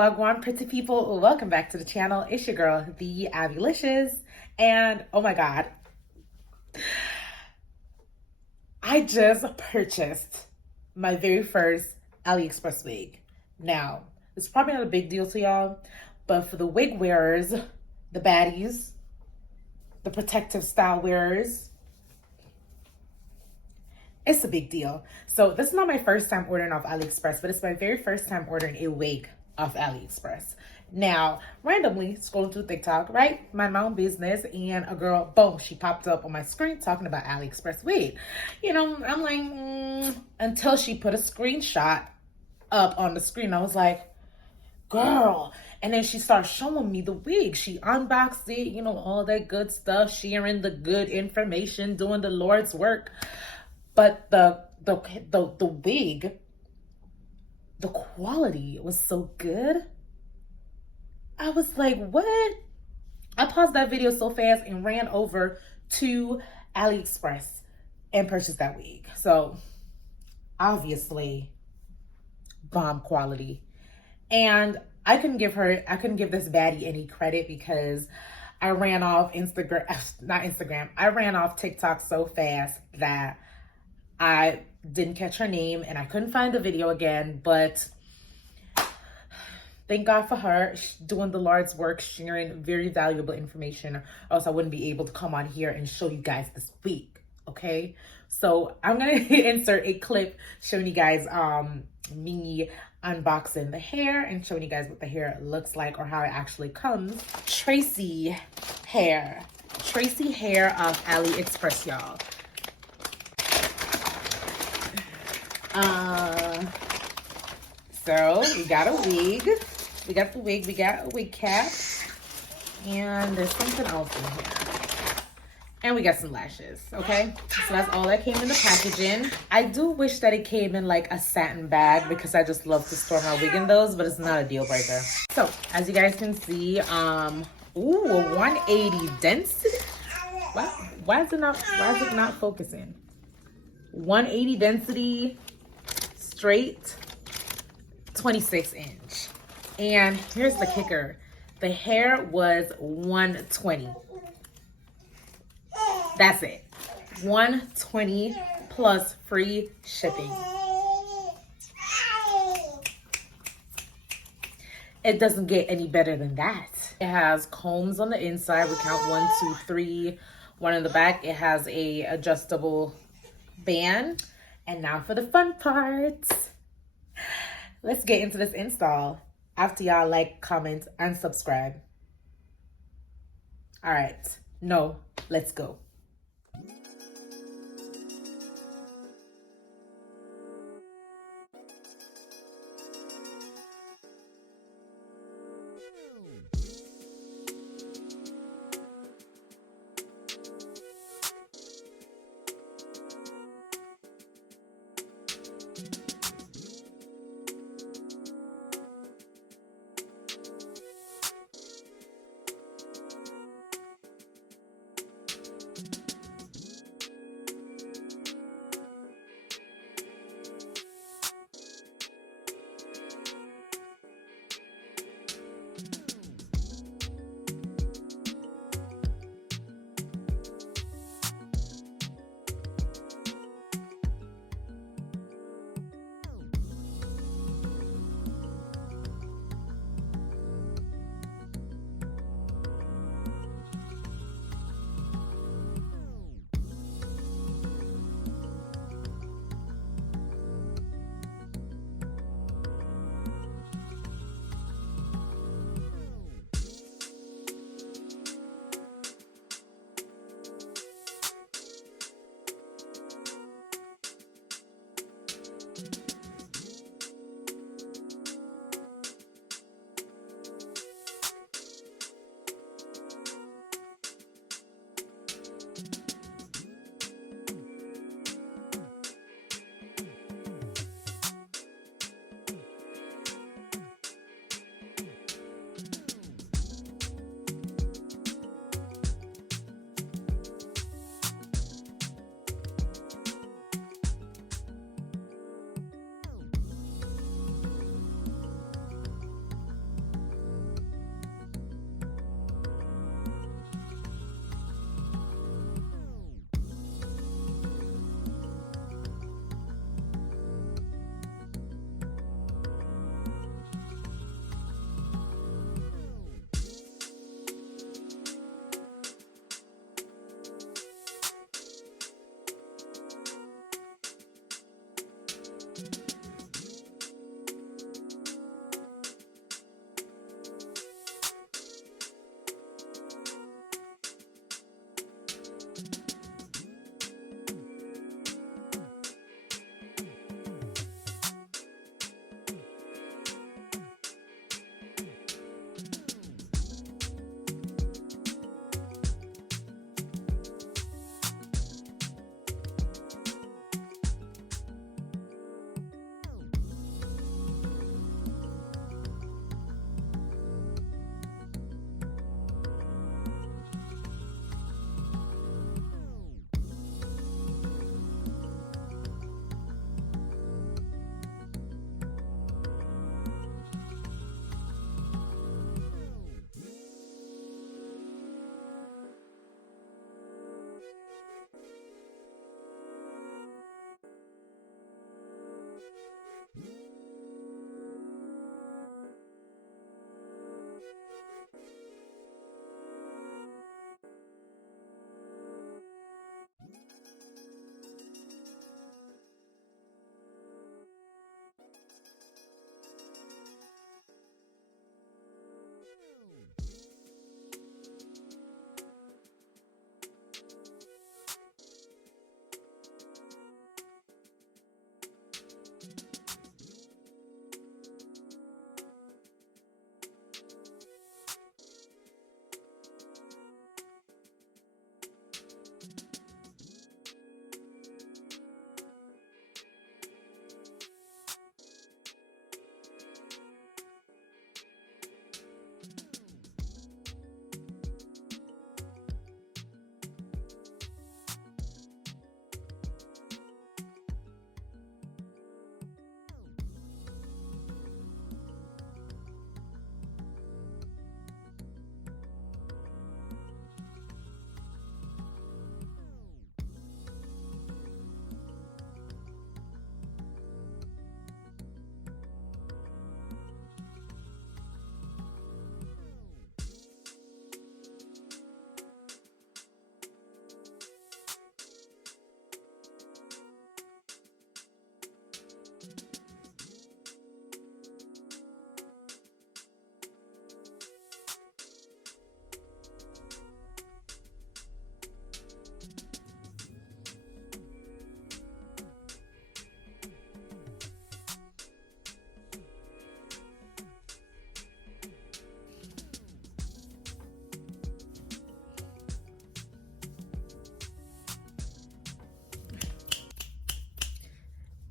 Wagwan pretty people, welcome back to the channel. It's your girl, the Abbylicious, and oh my god, I just purchased my very first AliExpress wig. Now, it's probably not a big deal to y'all, but for the wig wearers, the baddies, the protective style wearers, it's a big deal. So this is not my first time ordering off AliExpress, but it's my very first time ordering a wig off AliExpress. Now, randomly scrolling through TikTok, right? Mind my own business, and a girl, boom, she popped up on my screen talking about AliExpress wig. You know, I'm like, until she put a screenshot up on the screen. I was like, girl. And then she started showing me the wig. She unboxed it, you know, all that good stuff, sharing the good information, doing the Lord's work. But the wig, the quality was so good. I was like, what? I paused that video so fast and ran over to AliExpress and purchased that wig. So obviously bomb quality. And I couldn't give this baddie any credit because I ran off I ran off TikTok so fast that I didn't catch her name and I couldn't find the video again, but thank God for her doing the Lord's work, sharing very valuable information, or else I wouldn't be able to come on here and show you guys this week, okay? So I'm gonna insert a clip showing you guys me unboxing the hair and showing you guys what the hair looks like or how it actually comes. Tracy hair of AliExpress, y'all. So we got a wig. We got the wig. We got a wig cap. And there's something else in here. And we got some lashes, okay? So that's all that came in the packaging. I do wish that it came in like a satin bag because I just love to store my wig in those, but it's not a deal breaker. So as you guys can see, ooh, a 180 density. Why is it not focusing? 180 density, straight, 26 inch. And here's the kicker. The hair was 120. That's it. 120 plus free shipping. It doesn't get any better than that. It has combs on the inside. We count 1, 2, 3. One in the back. It has a adjustable band. And now for the fun parts. Let's get into this install after y'all like, comment, and subscribe. All right. No, let's go.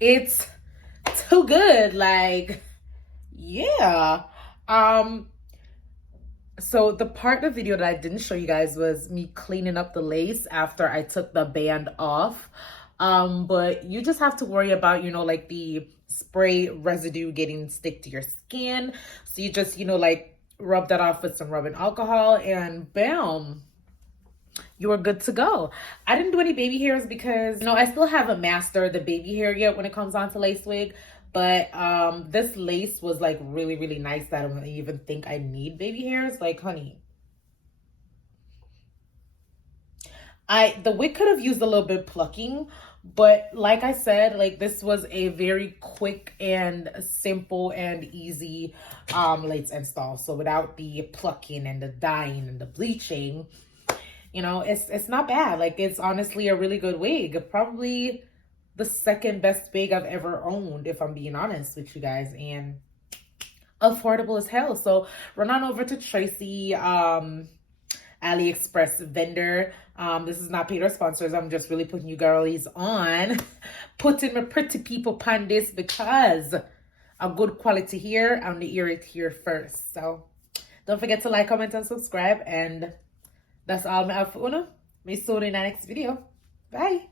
It's too good. Like, yeah. So the part of the video that I didn't show you guys was me cleaning up the lace after I took the band off. But you just have to worry about, you know, like the spray residue getting stick to your skin. So you just, you know, like rub that off with some rubbing alcohol and bam, you are good to go. I didn't do any baby hairs because, you know, I still haven't mastered the baby hair yet when it comes on to lace wig. But this lace was like really, really nice that I don't even think I need baby hairs. Like, honey, the wig could have used a little bit plucking, but like I said, like this was a very quick and simple and easy lace install. So without the plucking and the dyeing and the bleaching, you know, it's not bad. Like, it's honestly a really good wig. Probably the second best wig I've ever owned, if I'm being honest with you guys, and affordable as hell. So run on over to Tracy, AliExpress Vender. This is not paid or sponsors. I'm just really putting you girlies on, putting my pretty people on this because a good quality here, I'm the hear it here first. So don't forget to like, comment, and subscribe. And that's all I have for Una. Me soon in the next video. Bye.